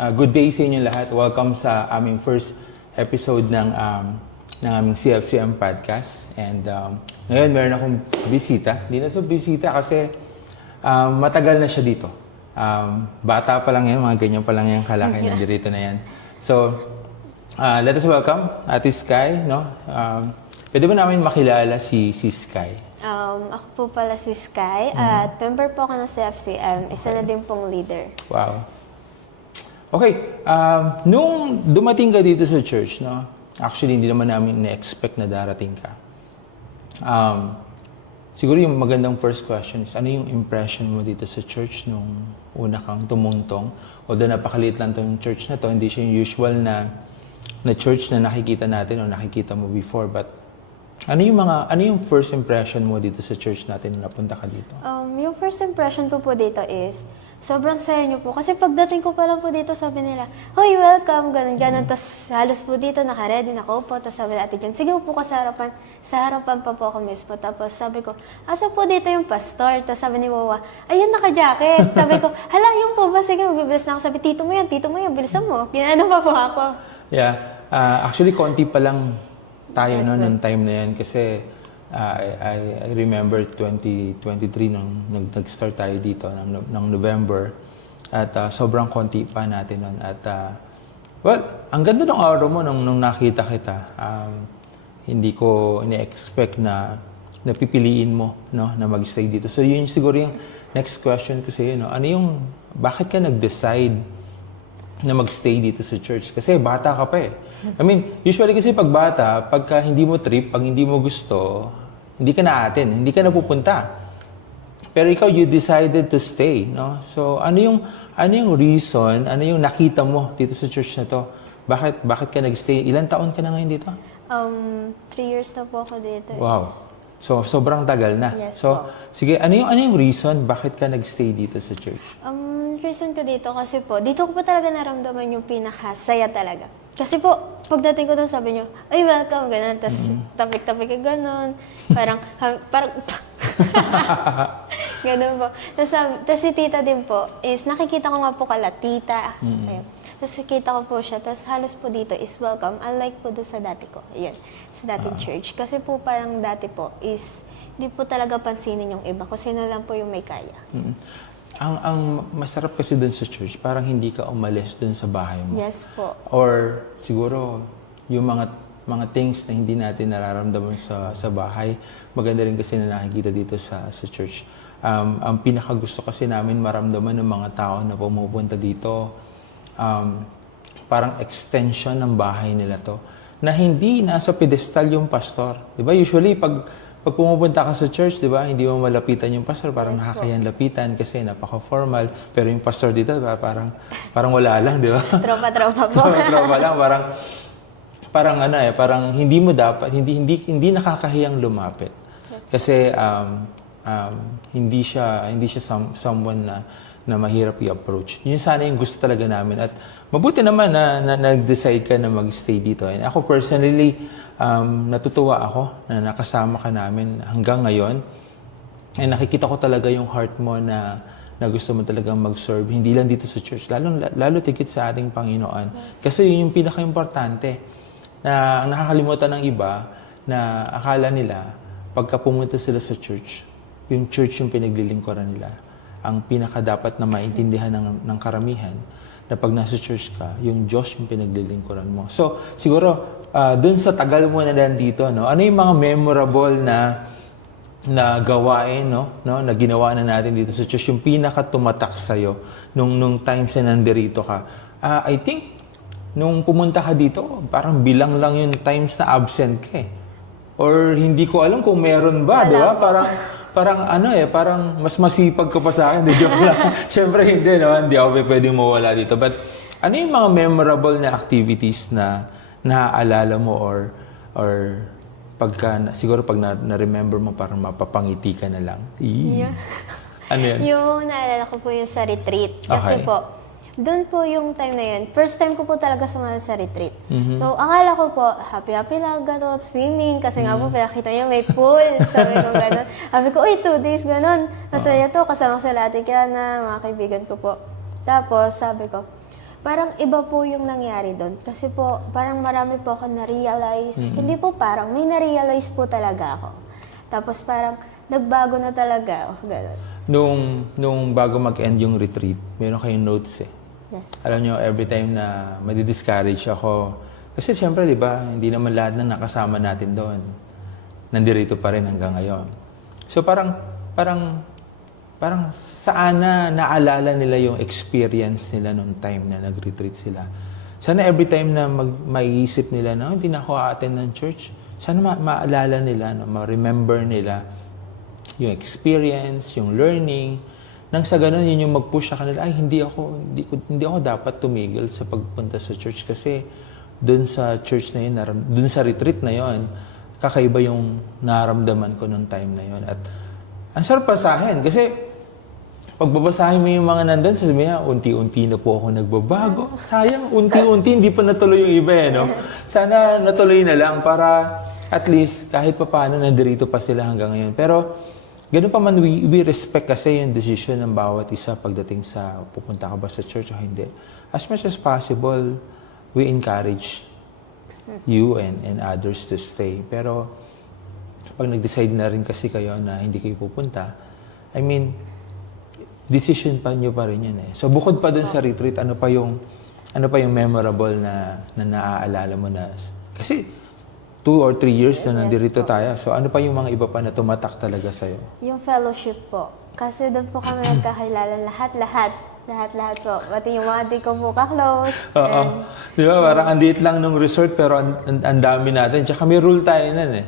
Good day sa inyo lahat. Welcome sa aming first episode ng aming CFCM podcast. And ngayon meron akong bisita. Hindi na so bisita kasi matagal na siya dito. Bata pa lang yan, mga ganyan pa lang yung kalaki na dito na yan. So, let us welcome Ate Sky. No? Pwede ba namin makilala si Sky? Ako po pala si Sky at member po ako ng CFCM. Isa na din pong leader. Wow. Okay, nung dumating ka dito sa church, no? Actually, hindi naman namin na-expect na darating ka. Siguro yung magandang first question is, ano yung impression mo dito sa church nung una kang tumungtong? Although napakaliit lang itong church na to, hindi siya yung usual na church na nakikita natin o nakikita mo before. But ano yung first impression mo dito sa church natin na napunta ka dito? Yung first impression ko po dito is, sobrang saya niyo po. Kasi pagdating ko pa lang po dito, sabi nila, "Hoy, welcome," ganun, ganun. Tapos halos po dito, naka-ready na ako po. Tapos sabi nila, "Ate Jan, sige po ka sa harapan." Sa harapan pa po ako mismo. Tapos sabi ko, "Asa po dito yung pastor?" Tapos sabi ni Wawa, "Ayun, naka-jacket." Sabi ko, "Hala, yun po ba? Sige, magbibilis na ako." Sabi, tito mo yan, bilisan mo." Ginano pa po ako. Yeah. Actually, konti pa lang tayo no, nung time na yan. Kasi I remember 2023 nung nag-start tayo dito ng November. At sobrang konti pa natin nun. At well, ang ganda ng araw mo nung nakita kita. Hindi ko ini-expect na napipiliin mo no, na mag-stay dito. So yun siguro yung next question ko sa iyo. No? Bakit ka nag-decide na mag-stay dito sa church? Kasi bata ka pa eh. I mean, usually kasi pag bata, pagka hindi mo trip, pag hindi mo gusto, hindi ka na atin, hindi ka na pupunta. Pero ikaw, you decided to stay, no? So, ano yung reason, ano yung nakita mo dito sa church na to? Bakit ka nag-stay? Ilang taon ka na ngayon dito? 3 years na po ako dito. Wow. So, sobrang tagal na. Yes, so, sige, ano yung reason bakit ka nag-stay dito sa church? Reason ko dito kasi po, dito ko po talaga naramdaman yung pinakasaya talaga. Kasi po, pagdating ko doon, sabi nyo, "Ay, welcome," gano'n. Tapos, tapik-tapik ka gano'n. Parang, gano'n po. Tapos si tita din po, is nakikita ko nga po kala tita. Ayun. Tapos nakikita ko po siya. Tapos halos po dito is welcome. Unlike po doon sa dati ko. Ayun, sa dating church. Kasi po parang dati po is, hindi po talaga pansinin yung iba. Kung sino lang po yung may kaya. Ang masarap kasi dun sa church, parang hindi ka umalis dun sa bahay mo. Yes po. Or siguro, yung mga things na hindi natin nararamdaman sa bahay, maganda rin kasi na nakikita dito sa church. Ang pinakagusto kasi namin maramdaman ng mga tao na pumupunta dito, parang extension ng bahay nila to, na hindi nasa pedestal yung pastor. Diba? Usually, pag pumupunta ka sa church, di ba, hindi mo malapitan yung pastor, parang Yes, nakakayang lapitan kasi napaka-formal. Pero yung pastor dito, diba, parang wala lang, di ba? Tropa-tropa po. Tropa lang, parang hindi mo dapat, hindi nakakahiyang lumapit. Kasi hindi siya someone na mahirap i-approach. Yun sana yung gusto talaga namin. At mabuti naman na nag-decide ka na mag-stay dito. And ako personally, natutuwa ako na nakasama ka namin hanggang ngayon. And nakikita ko talaga yung heart mo na gusto mo talagang mag-serve. Hindi lang dito sa church, lalo tigit sa ating Panginoon. Kasi yun yung pinaka-importante. Na ang nakakalimutan ng iba na akala nila pagka pumunta sila sa church, yung church yung pinaglilingkuran nila. Ang pinaka-dapat na maintindihan ng karamihan na pag nasa church ka, yung Diyos yung pinaglilingkuran mo. So, siguro, dun sa tagal mo na nandito, no, ano yung mga memorable na gawain, no, na ginawa na natin dito sa church, yung pinaka-tumatak sa'yo nung times na nandirito ka? I think, nung pumunta ka dito, parang bilang lang yung times na absent ka eh. Or hindi ko alam kung meron ba, di ba? Parang mas masipag ka pa sa akin. Di joke lang. Siyempre hindi, no? Hindi ako pwedeng mawala dito. But ano yung mga memorable na activities na naaalala mo or siguro pag na-remember mo parang mapapangiti ka na lang? Yeah. Ano yan? Yung naalala ko po yung sa retreat. Kasi Okay. po, doon po yung time na yun, first time ko po talaga sumali sa retreat. So, akala ko po, happy-happy lang, gano'n, swimming. Kasi nga po, pinakita niyo may pool. Sabi ko gano'n. Sabi ko, 2 days, gano'n. Masaya to, kasama ko sa lahat. Kaya na, mga kaibigan ko po. Tapos, sabi ko, parang iba po yung nangyari doon. Kasi po, parang marami po ako na-realize. Hindi po parang, may na-realize po talaga ako. Tapos parang, nagbago na talaga ako. Ganun. Nung bago mag-end yung retreat, meron kayong notes eh. Yes. Alam nyo, every time na madi-discourage ako, kasi siyempre, di ba, hindi naman lahat ng nakasama natin doon. Nandirito pa rin hanggang ngayon. So parang sana naalala nila yung experience nila nung time na nag-retreat sila. Sana every time na maiisip nila na hindi na ako a-attend ng church, sana maalala nila, ma-remember nila yung experience, yung learning. Nang sa ganun, yun yung mag-push sa kanila, ay hindi ako dapat tumigil sa pagpunta sa church kasi doon sa church na yun, doon sa retreat na yun, kakaiba yung naramdaman ko nung time na yun. At ang sarap basahin kasi pagbabasahin mo yung mga nandun, sasabihin niya, unti-unti na po ako nagbabago. Sayang, unti-unti, hindi pa natuloy yung iba eh, no? Sana natuloy na lang para at least kahit pa paano nandirito pa sila hanggang ngayon. Pero ganun pa man, we respect kasi yung decision ng bawat isa pagdating sa pupunta ka ba sa church o hindi. As much as possible, we encourage you and others to stay. Pero pag nag-decide na rin kasi kayo na hindi kayo pupunta, I mean, decision pa nyo pa rin yun eh. So bukod pa dun sa retreat, ano pa yung memorable na naaalala mo na, kasi 2 or 3 years na nandito tayo. So ano pa yung mga iba pa na tumatak talaga sa'yo? Yung fellowship po. Kasi doon po kami nagkakilala lahat po. Pati yung mga di ko po ka-close. Oo. Di ba? Parang andiit lang nung resort pero ang dami natin. Tsaka may rule tayo nun eh.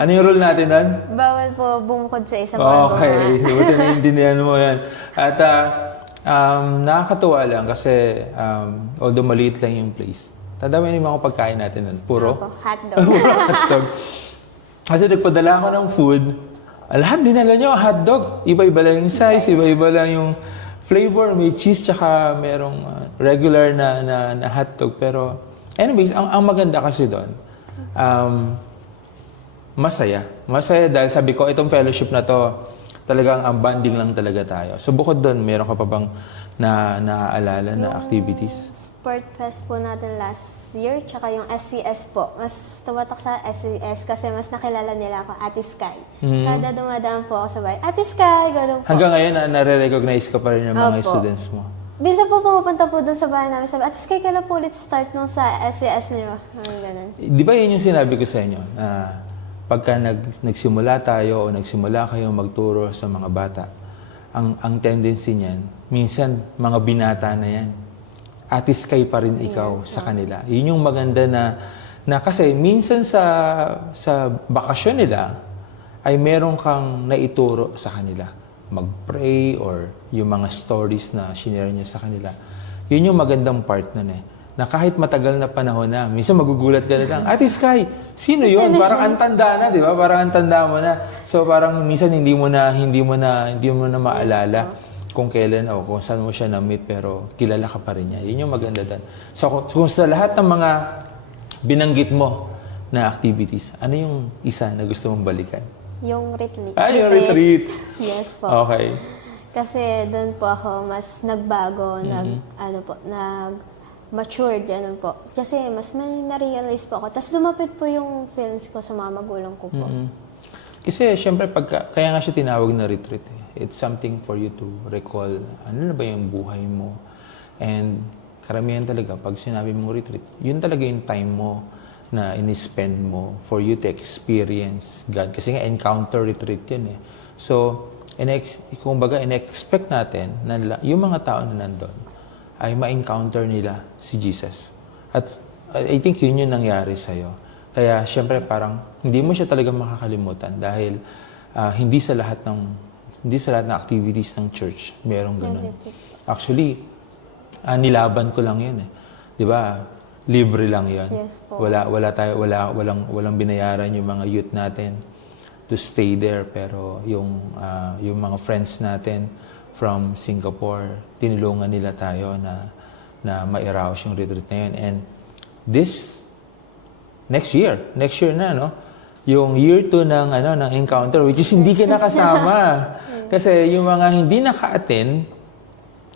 Ano yung rule natin nun? Bawal po bumukod sa isa. Okay. Buti naiintindihan mo yan. At nakakatuwa lang kasi although maliit lang yung place, tadawin yung mga pagkain natin nun. Puro? Hotdog. Puro hotdog. Kasi nagpadala ako ng food, lahat dinala nyo hotdog. Iba-iba lang yung size, iba-iba lang yung flavor. May cheese tsaka merong regular na hotdog. Pero anyways, ang maganda kasi doon, masaya. Masaya dahil sabi ko, itong fellowship na to, talagang ang bonding lang talaga tayo. So bukod doon, meron ka pa bang naaalala na activities? Sport Fest po natin last year, tsaka yung SCS po. Mas tumatak sa SCS kasi mas nakilala nila ako, Ate Sky. Kada dumadaan po ako sa bahay, Ate Sky, gano'n po. Hanggang ngayon, nare-recognize ka pa rin yung mga Opo. students mo? Minsan po pumupunta po doon sa bahay namin, sabi, Ate Sky, kailan po ulit start nung sa SCS niyo? Ganun. Di ba yun yung sinabi ko sa inyo? Pagka nagsimula tayo o nagsimula kayong magturo sa mga bata, ang tendency niyan, minsan mga binata na yan. Atis kay pa rin ikaw sa kanila. Yun yung maganda na kasi minsan sa bakasyon nila ay meron kang naituro sa kanila. Mag-pray or yung mga stories na shinare niya sa kanila. Yun yung magandang part nun eh. Na kahit matagal na panahon na, minsan magugulat ka na lang, Ate Sky, sino yun? Parang antanda na, di ba? Parang antanda mo na. So parang minsan hindi mo na maalala kung kailan o kung saan mo siya na-meet, pero kilala ka pa rin niya. Yun yung maganda doon. So kung sa lahat ng mga binanggit mo na activities, ano yung isa na gusto mong balikan? Yung retreat. Yung retreat. Yes po. Okay. Kasi doon po ako mas nagbago, matured, ganun po. Kasi mas may na-realize po ako. Tapos lumapit po yung feelings ko sa mga magulang ko po. Kasi syempre, kaya nga siya tinawag na retreat. It's something for you to recall. Ano na ba yung buhay mo? And karamihan talaga, pag sinabi mong retreat, yun talaga yung time mo na in-spend mo for you to experience God. Kasi nga, encounter retreat yun eh. So, kumbaga, in-expect natin na yung mga tao na nandun ay ma-encounter nila si Jesus. At I think yun yung nangyari sa'yo. Kaya, syempre, parang hindi mo siya talaga makakalimutan dahil hindi sa lahat ng activities ng church merong ganun. Actually, nilaban ko lang yun eh. 'Di ba? Libre lang 'yon. Yes po. Walang binayaran yung mga youth natin to stay there, pero yung mga friends natin from Singapore, tinulungan nila tayo na mairaos yung retreat na yun. And this next year na, no? Yung year 2 ng Encounter, which is hindi ka nakasama. Kasi yung mga hindi naka-attend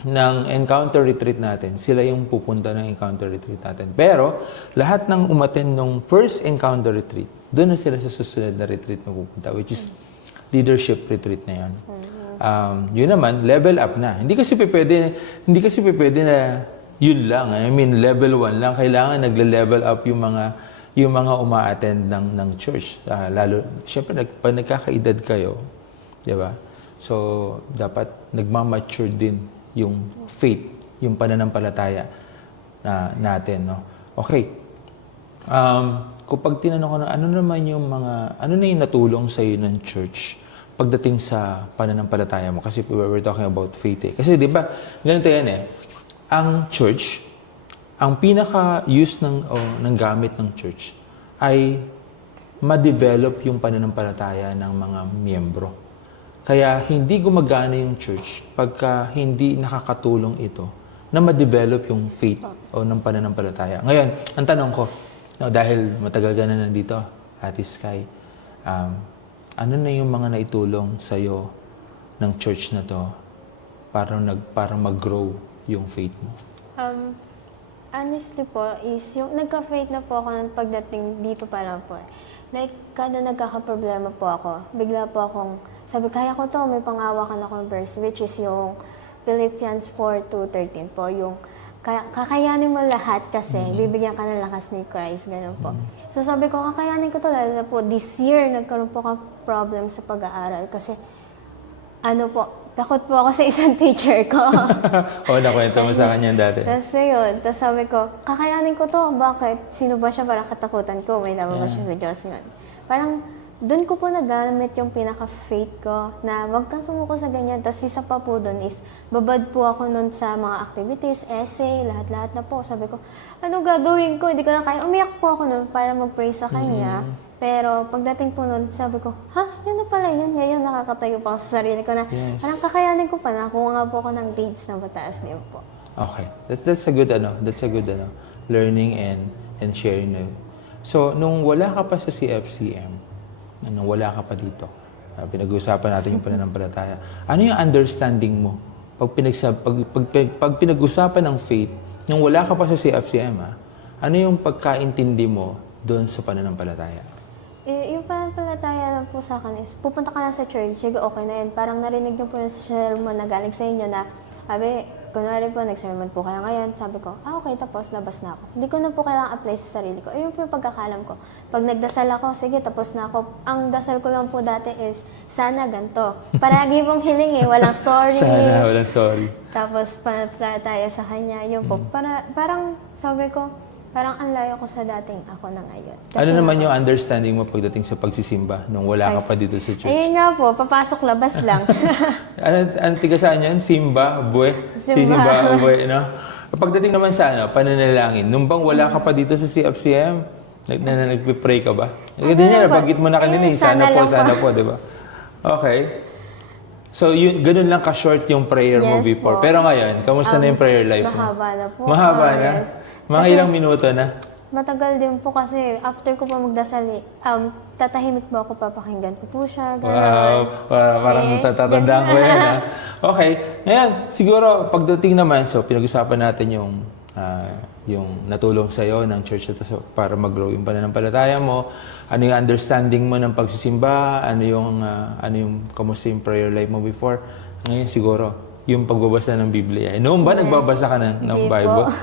ng encounter retreat natin, sila yung pupunta ng encounter retreat natin. Pero, lahat ng umattend nung first encounter retreat, doon na sila sa susunod na retreat na pupunta, which is leadership retreat na yun. Yun naman, level up na. Hindi kasi pwede na yun lang. I mean, level 1 lang. Kailangan nagle-level up yung mga uma-attend ng church. Lalo, syempre, pag nagkakaedad kayo, di ba? So, dapat nagmamature din yung faith, yung pananampalataya natin, no? Okay. Kapag tinanong ko na, ano na yung natulong sa iyo ng church pagdating sa pananampalataya mo? Kasi we're talking about faith eh. Kasi di ba, ganito yan eh, ang church, ang pinaka-use ng gamit ng church ay ma-develop yung pananampalataya ng mga miyembro. Kaya hindi gumagana yung church pagka hindi nakakatulong ito na ma-develop yung faith o ng pananampalataya. Ngayon, ang tanong ko, dahil matagal ka na nandito, Ate Sky, ano na yung mga naitulong sa'yo ng church na to para mag-grow yung faith mo? Honestly po, is yung nagka-faith na po ako ng pagdating dito pa lang po. Like, kada nagkakaproblema po ako, bigla po akong, sabi, kaya ko to, may pangawakan akong verse, which is yung Philippians 4:13 po, yung kakayanin mo lahat kasi bibigyan ka ng lakas ni Christ, gano'n po. So sabi ko, kakayanin ko to, lalo na po, this year, nagkaroon po ako problem sa pag-aaral kasi, takot po ako sa isang teacher ko. Nakwento mo sa kanya dati. Tapos yun, sabi ko, kakayanin ko to, bakit? Sino ba siya? Parang katakutan ko, may naman ba siya sa Diyos yun. Parang, doon ko po nagamit yung pinaka-faith ko na wag kang sumuko sa ganyan. Tapos isa pa po doon is, babad po ako nun sa mga activities, essay, lahat-lahat na po. Sabi ko, ano gagawin ko? Hindi ko na kaya. Umiyak po ako nun para mag-pray sa kanya. Pero pagdating po nun, sabi ko, yun na pala yun. Ngayon nakakatayo pa ako sa sarili ko na, parang kakayanin ko pa na. Kuha nga po ako ng grades na mataas niyo po. Okay. That's a good learning and sharing na. So, nung wala ka pa sa CFCM, nung wala ka pa dito, pinag-uusapan natin yung pananampalataya. Ano yung understanding mo pag pinag-usapan ng faith, nung wala ka pa sa CFCM, ano yung pagkaintindi mo doon sa pananampalataya? Yung pananampalataya lang po sa akin is, pupunta ka na sa church, okay na yun. Parang narinig niyo po yung sermon na galing sa inyo na, sabi, kunwari po, nag-sermon po kayo ngayon, sabi ko, okay, tapos labas na ako. Hindi ko na po kailangan apply sa sarili ko. Ayun po yung pagkakalam ko. Pag nagdasal ako, sige, tapos na ako. Ang dasal ko lang po dati is, sana ganito. Paragi pong hiling walang sorry. Sana, walang sorry. Tapos, pananampalataya sa kanya. Yun po, parang, sabi ko, parang ang layo ko sa dating ako na ngayon. Kasi ano naman yung understanding mo pagdating sa pagsisimba nung wala ka pa dito sa church? Ayun nga po, papasok labas lang. Ang tiga saan yan? Simba, buwe? Simba. Buwe, no? Pagdating naman sa pananalangin, nung bang wala ka pa dito sa CFCM, nagpe-pray ka ba? Hindi niya, nabanggit mo na kanina, sana po, di ba? Okay. So, ganun lang ka-short yung prayer mo before. Po. Pero ngayon, kamusta na yung prayer life mo? Mahaba na po. Mahaba na? Yes. Mga Kasi, ilang minuto na? Matagal din po kasi after ko po magdasal, tatahimik po ako, papakinggan ko po siya. Ganun. Wow, parang tatandaan ko yan. Okay, ngayon, siguro pagdating naman, so pinag-usapan natin yung natulong sa'yo ng church na to para mag-grow yung pananampalataya mo, ano yung understanding mo ng pagsisimba, ano yung kamusta yung prayer life mo before. Ngayon siguro, yung pagbabasa ng Biblia. Noon ba nagbabasa ka ng Bible?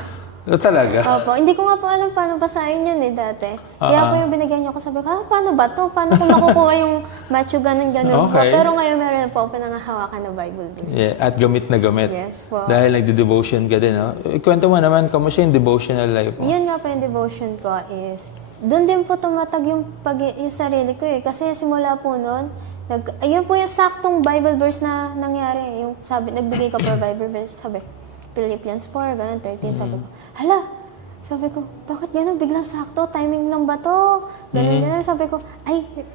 Talaga? Opo. Hindi ko nga po alam paano basahin yun dati. Kaya po yung binigyan niyo ako, sabi ko, paano ba to? Paano ko makukuha yung Matthew ganun Okay. po? Pero ngayon meron po ako pinangahawakan ng Bible verse. Yeah, at gamit na gamit. Yes po. Dahil nagde-devotion ka din, no? Kwento mo naman, kamusta yung devotional life mo? Yun nga po yung devotion ko is, doon din po tumatag yung sarili ko eh. Kasi simula po noon, ayun po yung saktong Bible verse na nangyari. Yung sabi, nagbigay ka po Bible verse, sabi, Philippians 4, ganun, 13, sabi ko, sabi ko, bakit gano'n? Biglang sakto, timing lang ba to? Ganun, sabi ko,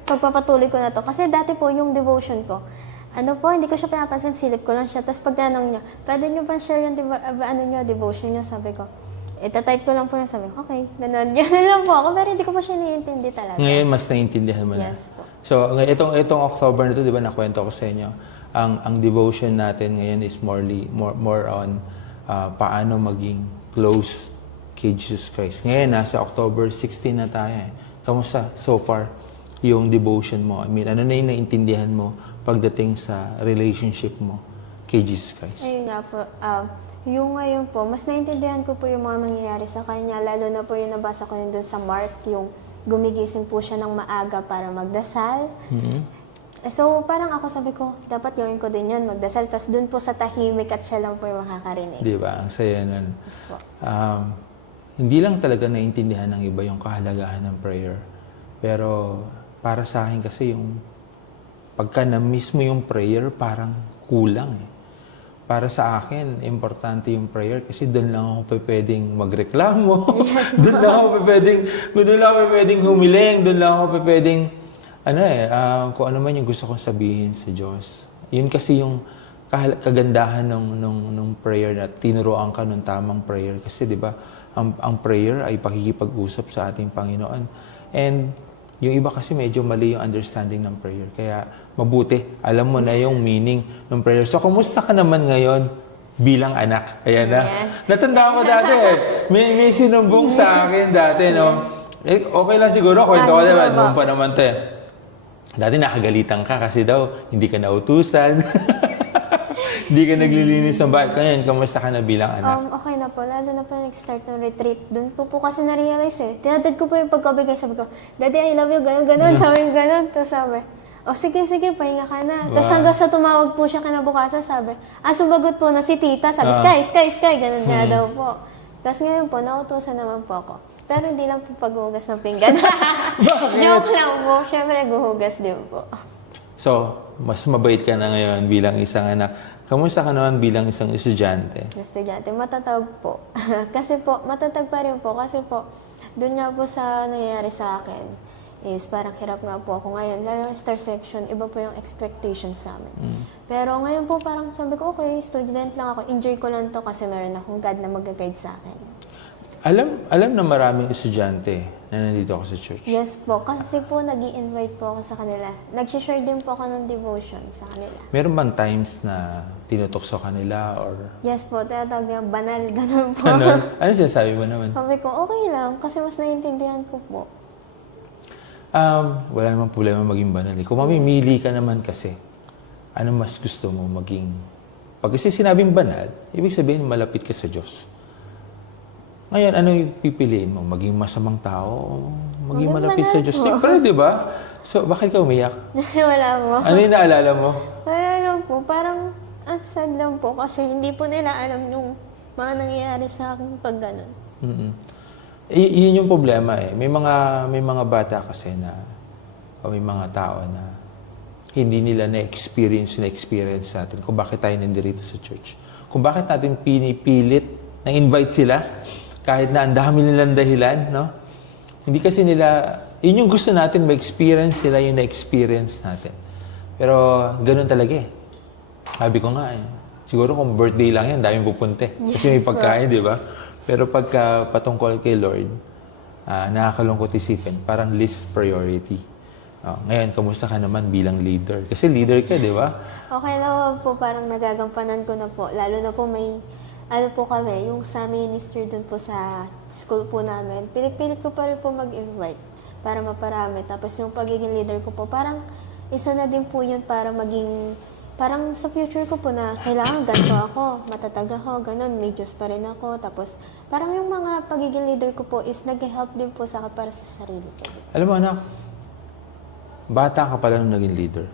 pagpapatuloy ko na to. Kasi dati po, yung devotion ko, hindi ko siya pinapansin, silip ko lang siya. Tapos pag tanong niya, pwede niyo ba share yung devotion niyo? Sabi ko, type ko lang po yung sabi ko, okay, ganun lang po ako. Pero hindi ko pa siya naiintindi talaga. Ngayon, mas naiintindihan mo na. Yes po. So, itong October na ito, di ba, nakwento ko sa inyo, ang devotion natin ngayon is more on paano maging close kay Jesus Christ. Ngayon, nasa October 16 na tayo. Kamusta so far yung devotion mo? I mean, ano na yung naintindihan mo pagdating sa relationship mo kay Jesus Christ? Ayun nga po, yung ngayon po, mas naintindihan ko po yung mga nangyayari sa kanya, lalo na po yung nabasa ko yun doon sa Mark, yung gumigising po siya ng maaga para magdasal. So, parang ako sabi ko, dapat gawin ko din yun, magdasal. Tapos doon po sa tahimik at siya lang po yung makakarinig. Di ba? Ang saya nun. Yes po. Hindi lang talaga naintindihan ng iba yung kahalagahan ng prayer. Pero para sa akin kasi yung pagka na-miss mo yung prayer, parang kulang eh. Para sa akin, importante yung prayer kasi doon lang ako pwedeng magreklamo. Yes, doon lang ako pwedeng humiling. Doon lang ako pwedeng kung ano man yung gusto kong sabihin sa Diyos. Yun kasi yung kagandahan ng prayer na tinuruan ka ng tamang prayer. Kasi di ba, ang prayer ay pakikipag-usap sa ating Panginoon. And yung iba kasi medyo mali yung understanding ng prayer. Kaya mabuti, alam mo na yung meaning ng prayer. So, kumusta ka naman ngayon bilang anak? Ayan na. Natanda ko dati may sinumbong sa akin dati, no? Okay lang siguro, kwento ko naman. Noong pa naman tayo. Dati nakagalitan ka kasi daw hindi ka nautusan. Hindi ka naglilinis ng bahay. Ngayon, kamusta ka na bilang anak? Okay na po. Lalo na po nag-start ng retreat. Doon ko po kasi na-realize eh. Tinatad ko po yung pagkabigay. Sabi ko, Daddy, I love you. Ganon. Sabi ko ganon. Tapos sabi, sige, pahinga ka na. Tapos hanggang sa tumawag po siya kinabukasan, sabi, sumagot po na si tita. Sabi, Sky. Ganon nga daw po. Tapos ngayon po, nautusan naman po ako. Pero hindi lang po paghuhugas ng pinggan. Joke lang po. Siyempre, guhugas din po. So, mas mabait ka na ngayon bilang isang anak. Kamusta ka naman bilang isang estudyante? Estudyante, matatag po. Kasi po, matatag pa rin po. Kasi po, doon nga po sa nangyayari sa akin is parang hirap nga po ako ngayon. Lalo star section, iba po yung expectations sa amin. Pero ngayon po parang sabi ko, okay, student lang ako. Enjoy ko lang to kasi meron akong God na mag-guide sa akin. Alam na maraming estudyante na nandito ako sa church. Yes po, kasi po nag-i-invite po ako sa kanila. Nag-share din po ako ng devotion sa kanila. Meron bang times na tinutokso ka nila or... Yes po, tinatawag niya banal, ganun po. Ano sinasabi mo naman? Sabi ko, okay lang, kasi mas naiintindihan ko po. Wala namang problema maging banal. Kung mamimili ka naman kasi, ano mas gusto mo maging... Pag kasi sinabing banal, ibig sabihin malapit ka sa Diyos. Ngayon, ano yung pipiliin mo? Maging masamang tao o maging malapit sa Diyos? Siyempre, di ba? So, bakit ka umiyak? Wala po. Ano yung naalala mo? Wala lang po. Parang ang sad lang po kasi hindi po nila alam yung mga nangyayari sa akin pag gano'n. Yun yung problema eh. May mga bata kasi na, o may mga tao na hindi nila na-experience natin kung bakit tayo nandito sa church. Kung bakit natin pinipilit na-invite sila kahit na ang dami nilang dahilan, no? Hindi kasi nila, yun yung gusto natin, ma-experience nila yung na-experience natin. Pero ganoon talaga eh. Sabi ko nga eh, siguro kung birthday lang yan, daming pupunte. Kasi may pagkain, di ba? Pero pagka patungkol kay Lord, nakakalungkot isipin, parang list priority. Ngayon, kamusta ka naman bilang leader? Kasi leader ka, di ba? Okay naman po, parang nagagampanan ko na po. Lalo na po may, po kami, yung sa ministry dun po sa school po namin, pilit ko pa rin po mag-invite para maparami. Tapos yung pagiging leader ko po, parang isa na din po yun para maging, parang sa future ko po na kailangan ganito ako, matatag ako, ganun, may Diyos pa rin ako. Tapos parang yung mga pagiging leader ko po is nag-help din po sa para sa sarili ko. Alam mo anak, bata ka pala nung naging leader.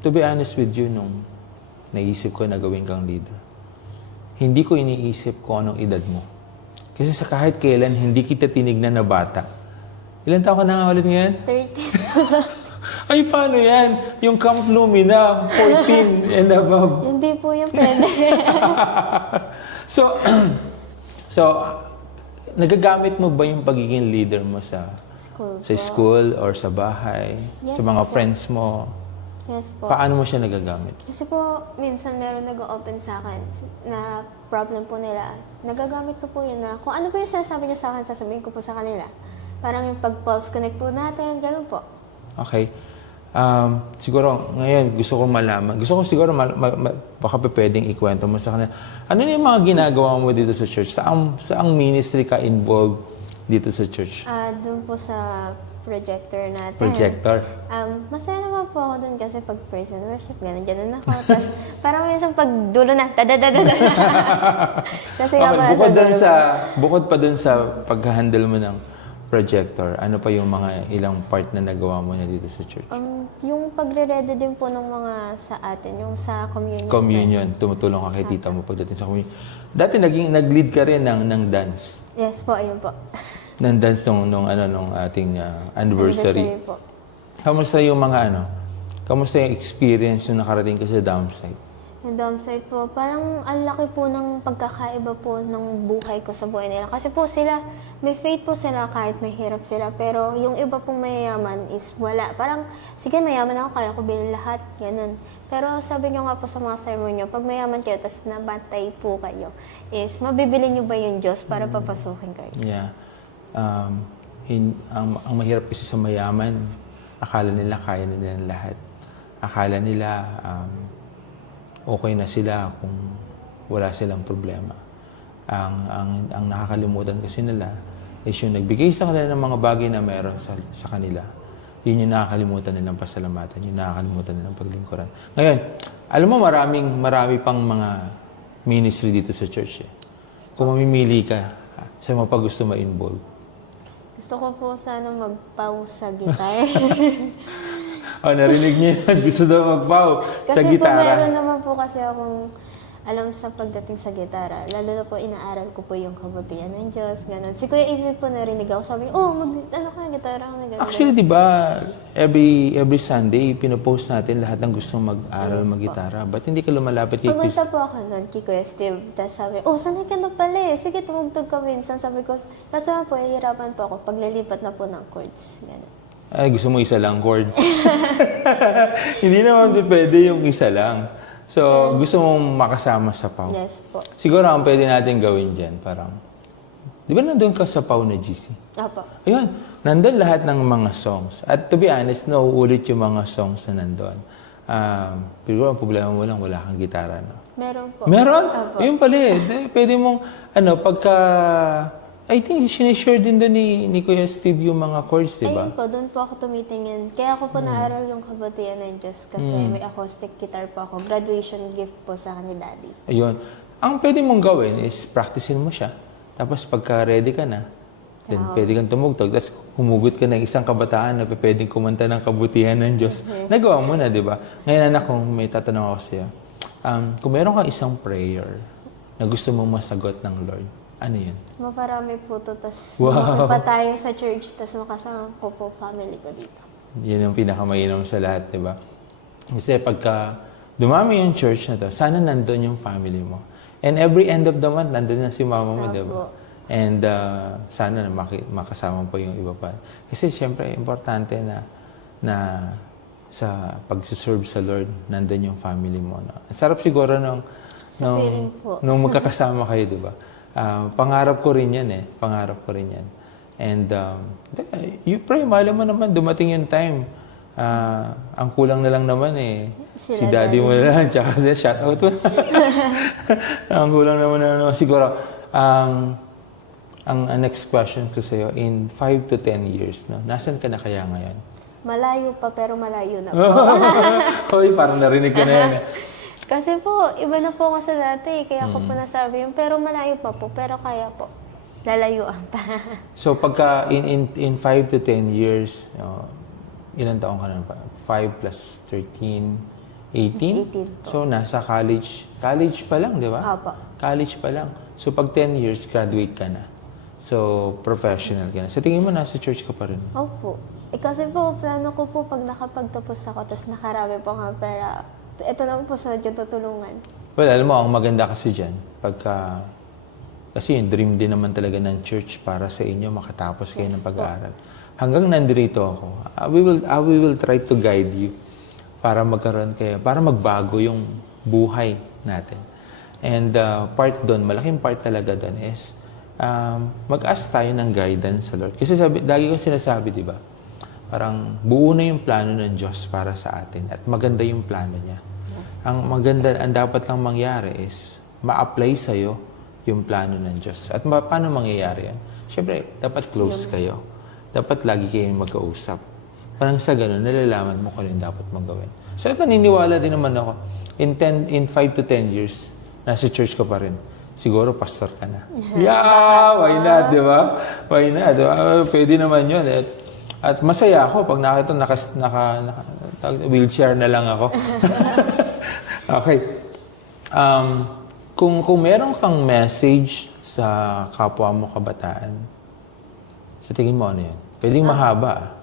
To be honest with you, nung naisip ko na gawin kang leader, hindi ko iniisip kung anong edad mo. Kasi sa kahit kailan, hindi kita tinignan na bata. Ilan taon ka na nga ulit ngayon? 30. Ay, paano yan? Yung Camp Lumina, 14 and above. Hindi po yung pwede. So, nagagamit mo ba yung pagiging leader mo sa school or sa bahay? Yes, sa mga po. friends mo? Yes po. Paano mo siya nagagamit? Kasi po, minsan meron nag-open sa akin na problem po nila. Nagagamit ko po yun na kung ano po yung sinasabi niyo sa akin, sasabihin ko po sa kanila. Parang yung pag-pulse connect po natin, gano'n po. Okay. Siguro, ngayon, gusto ko malaman. Gusto ko siguro, baka pwedeng ikwento mo sa kanila. Ano yung mga ginagawa mo dito sa church? Saang ministry ka involved dito sa church? Doon po sa projector natin. Projector? Masaya naman po ako doon kasi pag praise and worship, ganun ako. Tapos parang minsan pag dulo na, tadadadada. Kasi nga pala bukod pa dun sa pag-handle mo ng projector, ano pa yung mga ilang part na nagawa mo na dito sa church? Yung pagre-ready din po ng mga sa atin, yung sa communion. Communion, tumutulong ka kay tita mo pagdating sa communion. Dati nag-lead ka rin ng dance. Yes po, ayun po. Ng dance nung ating anniversary. Po. Kamusta yung kamusta yung experience yung nakarating ka sa dam site? Yung dam site po, parang ang laki po ng pagkakaiba po ng buhay ko sa buhay nila. Kasi po sila, may faith po sila kahit may hirap sila. Pero yung iba pong mayayaman is wala. Parang, sige mayaman ako, kaya ko bilhin lahat, ganun. Pero sabi nyo nga po sa mga sermon nyo, pag mayaman kayo, tapos nabatay po kayo, is mabibili nyo ba yung Diyos para papasukin kayo? Yeah. Ang mahirap kasi sa mayaman, akala nila kaya na nila lahat. Akala nila okay na sila kung wala silang problema. Ang nakakalimutan kasi nila is yung nagbigay sa kanila ng mga bagay na meron sa kanila. Yun yung nakakalimutan nilang pasalamatan, yung nakakalimutan nilang paglingkuran. Ngayon, alam mo marami pang mga ministry dito sa church. Kung mamimili ka, sa mga pag gusto ma-involve. Gusto ko po sana mag-pause sa guitar. Narinig niyo yun. Gusto daw mag-pau sa Kasi po gitara. meron naman po kasi akong alam sa pagdating sa gitara. Lalo na po inaaral ko po yung kabutihan ng Diyos, ganun. Si Kuya Isip po narinig ako, sabi niya, gitara ako na ganun. Actually, di ba, every Sunday, pinopost natin lahat ng gustong mag-aral mag-gitara. Ba't hindi ka lumalapit kay Chris? Pumunta po ako nun kay Kuya Steve. Tapos sabi, sanay ka na pala eh. Sige, tumugtog ka minsan. Sabi ko, kaso nga po, hihirapan po ako paglilipat na po ng chords. Ganun. Ay, gusto mo isa lang chords. Hindi naman pwede yung isa lang. So, gusto mong makasama sa PAW. Yes po. Siguro ang pwede natin gawin dyan, parang, di ba nandun ka sa PAW na GC? Apo. Ayun, nandun lahat ng mga songs. At to be honest, nauulit yung mga songs na nandun. Pero ang problema mo lang, wala kang gitara, no? Meron po. Meron? Apo. Ayun pala eh. Pwede mong, pagka, I think, sinishare din doon ni Kuya Steve yung mga chords, di ba? Ayun po, doon po ako tumitingin. Kaya ako po naaral yung kabutihan ng Diyos kasi may acoustic guitar po ako. Graduation gift po sa akin ni Daddy. Ayun. Ang pwede mong gawin is practicein mo siya. Tapos pagka ready ka na, then pwede kang tumugtog. Tapos humugot ka ng isang kabataan na pwedeng kumanta ng kabutihan ng Diyos. Nagawa mo na, di ba? Ngayon anak, kung may tatanong ako sa'yo, kung meron kang isang prayer na gusto mong masagot ng Lord, ano yun? Maparami po to, tas Wow. pa tayo sa church, tas makasama ko po family ko dito. Yun ang pinakamainam sa lahat, di ba? Kasi pagka dumami yung church na to, sana nandun yung family mo. And every end of the month, nandun na si mama mo, di ba? Opo. And sana na makasama po yung iba pa. Kasi siyempre, importante na sa pag-serve sa Lord, nandun yung family mo. No? Ang sarap siguro feeling po. nung magkakasama kayo, di ba? Pangarap ko rin yan eh. Pangarap ko rin yan. And you pray, mahal mo naman, dumating yung time. Ang kulang na lang naman eh. Si daddy mo na lang, tsaka siya, shoutout mo. Ang kulang naman na siguro, ang next question ko sa'yo, in 5 to 10 years, no? Nasaan ka na kaya ngayon? Malayo pa, pero malayo na po. Hoy, parang narinig ko na yan eh. Kasi po, iba na po ako sa dati. Kaya ako po nasabi yun. Pero malayo pa po. Pero kaya po. Lalayuan pa. So pagka in 5 to 10 years, ilan taong ka na? 5 plus 13, 18? 18 po. So nasa college pa lang, di ba? Opo. College pa lang. So pag 10 years, graduate ka na. So professional ka na. Sa tingin mo, nasa church ka pa rin? Opo. Kasi po, plano ko po pag nakapagtapos ako, tapos nakarami po nga pera, ito naman po sa Diyan tutulungan. Well, alam mo, ang maganda kasi dyan, kasi yung dream din naman talaga ng church para sa inyo makatapos kayo ng pag-aaral. Hanggang nandito ako, we will try to guide you para magkaroon kayo, para magbago yung buhay natin. And malaking part talaga doon is mag-ask tayo ng guidance sa Lord. Kasi lagi ko sinasabi, di ba? parang buo na yung plano ng Diyos para sa atin at maganda yung plano niya. Yes. Ang dapat lang mangyari is ma-apply sa'yo yung plano ng Diyos. At paano mangyayari yan? Siyempre, dapat close kayo. Dapat lagi kayong magkausap. Parang sa ganun, nalalaman mo kung ano yung dapat mong gawin. So, naniniwala din naman ako, in 5 to 10 years, nasa church ka pa rin. Siguro, pastor ka na. Yeah! Why not, di ba? Why not? Diba? Pwede naman yun. At masaya ako pag nakita wheelchair na lang ako. Okay. Kung meron kang message sa kapwa mo kabataan, sa tingin mo ano yun? Pwedeng mahaba.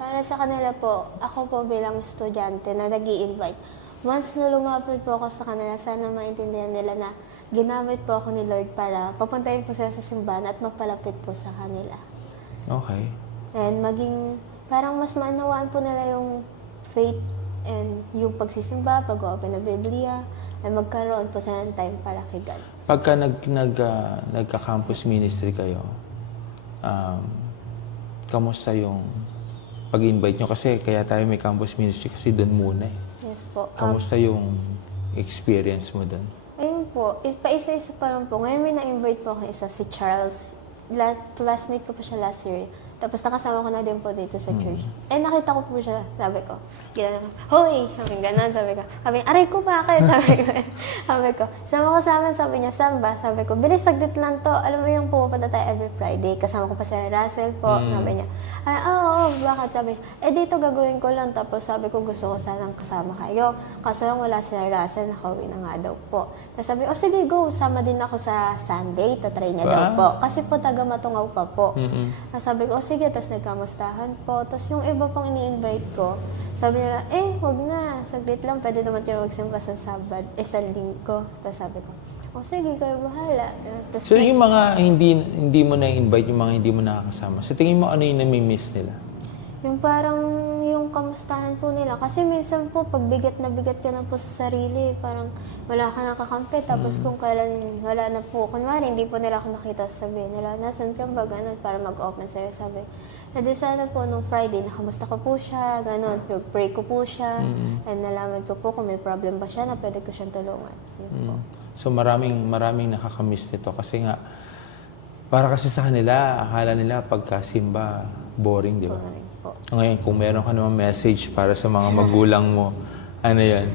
Para sa kanila po, ako po bilang estudyante na nag-i-invite, once na lumapit po ako sa kanila, sana maintindihan nila na ginamit po ako ni Lord para papuntahin po sila sa simbahan at mapalapit po sa kanila. Okay. And parang mas maunawaan po nila yung faith and yung pagsisimba, pag-open ng Biblia, ay magkaroon po sila ng time para kay God. Pagka nagka-campus ministry kayo, kamusta yung pag-invite nyo? Kasi kaya tayo may campus ministry kasi doon muna eh. Yes po. Kamusta yung experience mo doon? Ayun po, paisa-isa pa lang po. Ngayon may na-invite po ako isa, si Charles. Classmate ko po siya last year. Tapos nakasama ko na din po dito sa church. Eh nakita ko po siya, sabi ko, gano'n, hoy! Sabi gano'n, sabi ko. Sabi, aray ko, bakit? Sabi ko, sama ko sa amin, sabi niya, saan ba? Sabi ko, bilis, saglit lang to. Alam mo yung pumupunta tayo every Friday. Kasama ko pa si Russell po. Sabi niya, ay, oo, bakit? Sabi, dito gagawin ko lang. Tapos sabi ko, gusto ko sanang kasama kayo. Kaso lang wala si Russell, nakauwi na nga daw po. Tapos sabi, sige, go. Sama din ako sa Sunday. Tatry niya daw po. Kasi po, taga Matungaw pa po. Sabi ko, sige. Tapos nagkamustahan po. Tapos yung iba pang ini-invite ko, sabi nila, wag na. Saglit lang. Pwede naman kayo magsimba sa sa linggo. Tapos sabi ko, sige, kayo bahala. Tapos, So yung mga hindi mo na-invite, yung mga hindi mo nakakasama, sa tingin mo ano yung nami-miss nila? yung parang yung kamustahan po nila. Kasi minsan po, pag bigat na bigat ka na po sa sarili, parang wala ka nakakampi. Tapos kung kailan wala na po, kunwari, hindi po nila ako makita, sabihin nila, nasan ka ba, ganun, para mag-open sa'yo. Sabi, di sana po nung Friday, nakamusta ko po siya, ganun, pray ko po siya, and nalaman ko po kung may problem ba siya na pwede ko siyang tulungan. Yun po. So maraming nakakamiss nito kasi nga, para kasi sa kanila, akala nila pagkasimba, boring, di ba? Boring po. Ngayon, kung meron ka naman message para sa mga magulang mo, ano yan?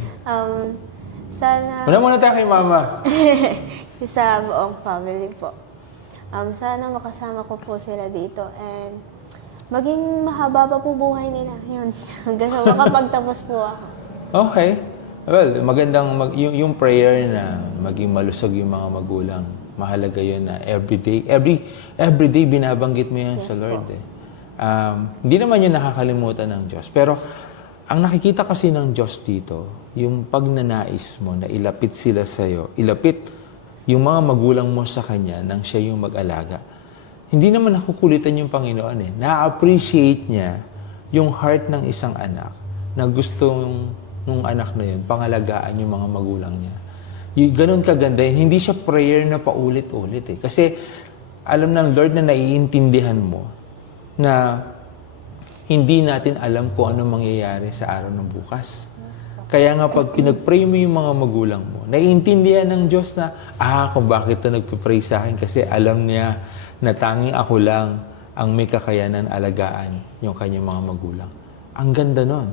Sana... Muna tayo kay mama. sa buong family po. Sana makasama ko po sila dito and maging mahaba pa po buhay nila. Yun. Hanggang sa makapagtapos po ako. Okay. Well, yung prayer na maging malusog yung mga magulang, mahalaga yun na everyday binabanggit mo yan sa Lord. po. Hindi naman yun nakakalimutan ng Diyos. Pero ang nakikita kasi ng Diyos dito, yung pagnanais mo na ilapit sila sa'yo, ilapit yung mga magulang mo sa Kanya nang siya yung mag-alaga. Hindi naman nakukulitan yung Panginoon eh. Na-appreciate niya yung heart ng isang anak na gusto nung anak na yun, pangalagaan yung mga magulang niya. Yung ganun kaganda, hindi siya prayer na paulit-ulit eh. Kasi alam ng Lord na naiintindihan mo na hindi natin alam kung ano mangyayari sa araw ng bukas. Kaya nga pag pinag-pray mo yung mga magulang mo, naiintindihan ng Diyos na, kung bakit ito nagpipray sa akin kasi alam niya na tanging ako lang ang may kakayanan alagaan yung kanyang mga magulang. Ang ganda nun.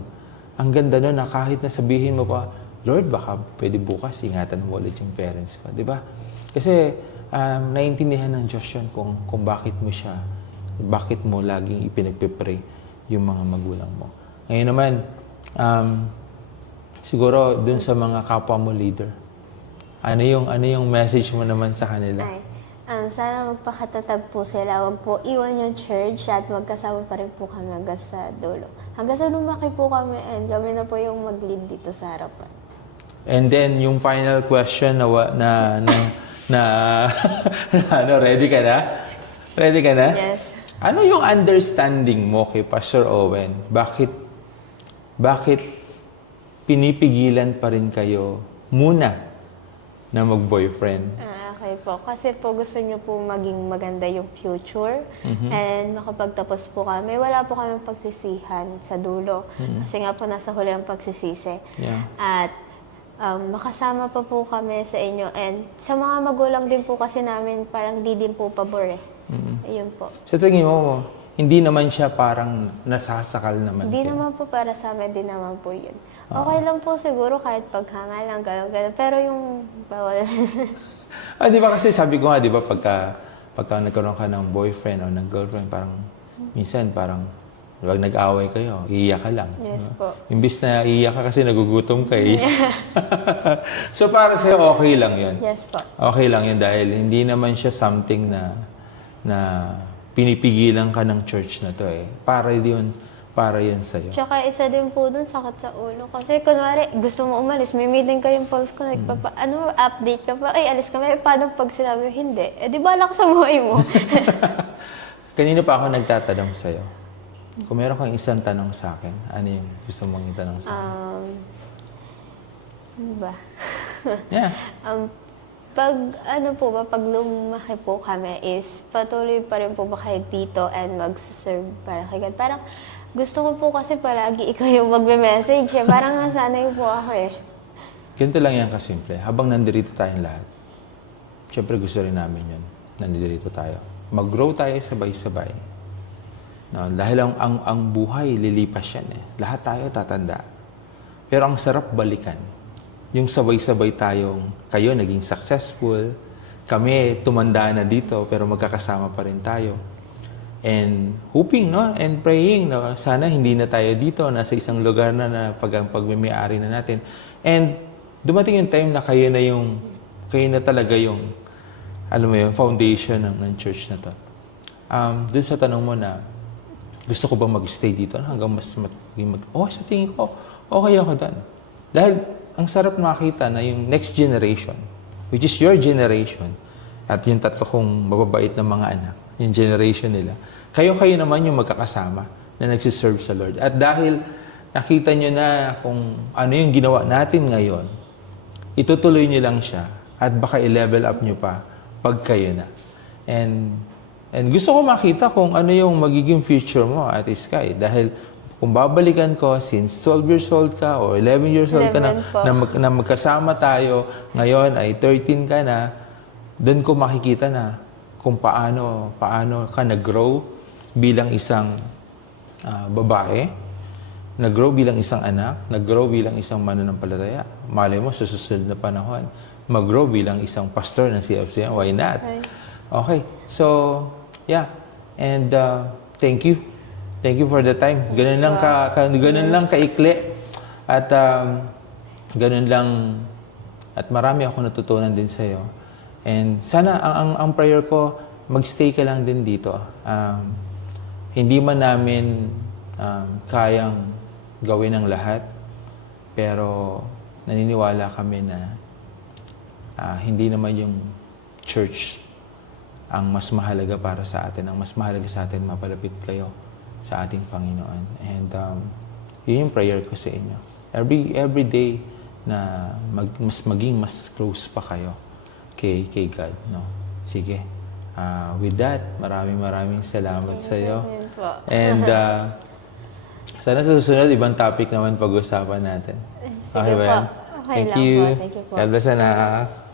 Ang ganda nun na kahit na sabihin mo pa, Lord, baka pwede bukas ingatan mo ulit yung parents ko. Diba? Kasi naiintindihan ng Diyos yun kung bakit mo laging ipinagpipray yung mga magulang mo. Ngayon naman, siguro dun sa mga kapwa mo leader, ano yung message mo naman sa kanila? Sana magpakatatag po sila. Huwag po iwan yung church at magkasama pa rin po kami hanggang sa dulo. Hanggang sa lumaki po kami and kami na po yung mag-lead dito sa harapan. And then, yung final question ready ka na? Ready ka na? Yes. Ano yung understanding mo kay Pastor Owen? Bakit pinipigilan pa rin kayo muna na mag-boyfriend? Okay po. Kasi po gusto niyo po maging maganda yung future and makapagtapos po kami. Wala po kami pagsisihan sa dulo. Kasi nga po nasa huli ang pagsisisi. Yeah. At makasama pa po kami sa inyo. And sa mga magulang din po kasi namin parang di din po pabor eh. Ayun po. Sa tingin mo, hindi naman siya parang nasasakal naman Hindi kayo? naman po para sa amin, di naman po yun. Okay lang po siguro kahit paghanga lang, gano'n. Pero yung bawal. Di ba kasi sabi ko nga, di ba, pagka nagkaroon ka ng boyfriend o ng girlfriend, parang minsan parang wag nag-away kayo, iiyak ka lang. Yes po. Imbis na iiyak ka kasi nagugutom ka eh. So para sa'yo, okay lang yun. Yes po. Okay lang yun dahil hindi naman siya something na pinipigilan ka ng church na to eh. Para yun sa'yo. Tsaka isa din po dun, sakit sa ulo. Kasi kunwari, gusto mo umalis, may meeting kayong pulse ko, update ka pa, ay, alis ka pa, paano pag sinabi, hindi? Eh, di bala ka sa buhay mo. Kanina pa ako nagtatanong sa'yo. Kung meron kang isang tanong sa akin, ano yung gusto mong itanong sa akin? Ano ba? Yeah. Pag lumaki po kami is, patuloy pa rin po ba kayo dito and mag-serve para kay God? Parang, gusto ko po kasi palagi ikaw yung magme-message eh. Parang nasanay po ako eh. Ganito lang yan kasimple. Habang nandirito tayong lahat, syempre gusto rin namin yun. Nandirito tayo. Mag-grow tayo sabay-sabay. No, dahil ang buhay, lilipas yan eh. Lahat tayo tatanda. Pero ang sarap balikan. Yung sabay-sabay tayong, kayo naging successful, kami tumanda na dito, pero magkakasama pa rin tayo. And hoping, no? And praying, no? Sana hindi na tayo dito, nasa isang lugar na pagmimiyari na natin. And dumating yung time na kayo na talaga yung, alam mo yun, foundation ng church na to. Dun sa tanong mo na, gusto ko ba mag-stay dito hanggang sa tingin ko, okay ako doon. Dahil, ang sarap makita na yung next generation, which is your generation, at yung tatlo kong mababait na mga anak, yung generation nila, kayo naman yung magkakasama na nagsiserve sa Lord. At dahil nakita nyo na kung ano yung ginawa natin ngayon, itutuloy nyo lang siya at baka i-level up nyo pa pag kayo na. And gusto ko makita kung ano yung magiging future mo at Sky. Dahil kung babalikan ko, since 12 years old ka o 11 years old ka na magkasama tayo, ngayon ay 13 ka na, doon ko makikita na kung paano ka nag-grow bilang isang babae, nag-grow bilang isang anak, nag-grow bilang isang mananampalataya. Malay mo, sa susunod na panahon, mag-grow bilang isang pastor ng CFC. Why not? Okay. So, yeah. And thank you. Thank you for the time. Ganun lang kaikli. At ganun lang, at marami ako natutunan din sa'yo. And sana, ang prayer ko, magstay ka lang din dito. Hindi man namin kayang gawin ang lahat, pero naniniwala kami na hindi naman yung church ang mas mahalaga para sa atin. Ang mas mahalaga sa atin, mapalapit kayo sa ating Panginoon. And yun yung prayer ko sa inyo. Every day na maging mas close pa kayo kay God. No? Sige. With that, maraming salamat sa iyo. And sana sa susunod, ibang topic naman pag-usapan natin. Sige po. ba yan? Okay Thank lang you. po. Thank you po. God bless, anak.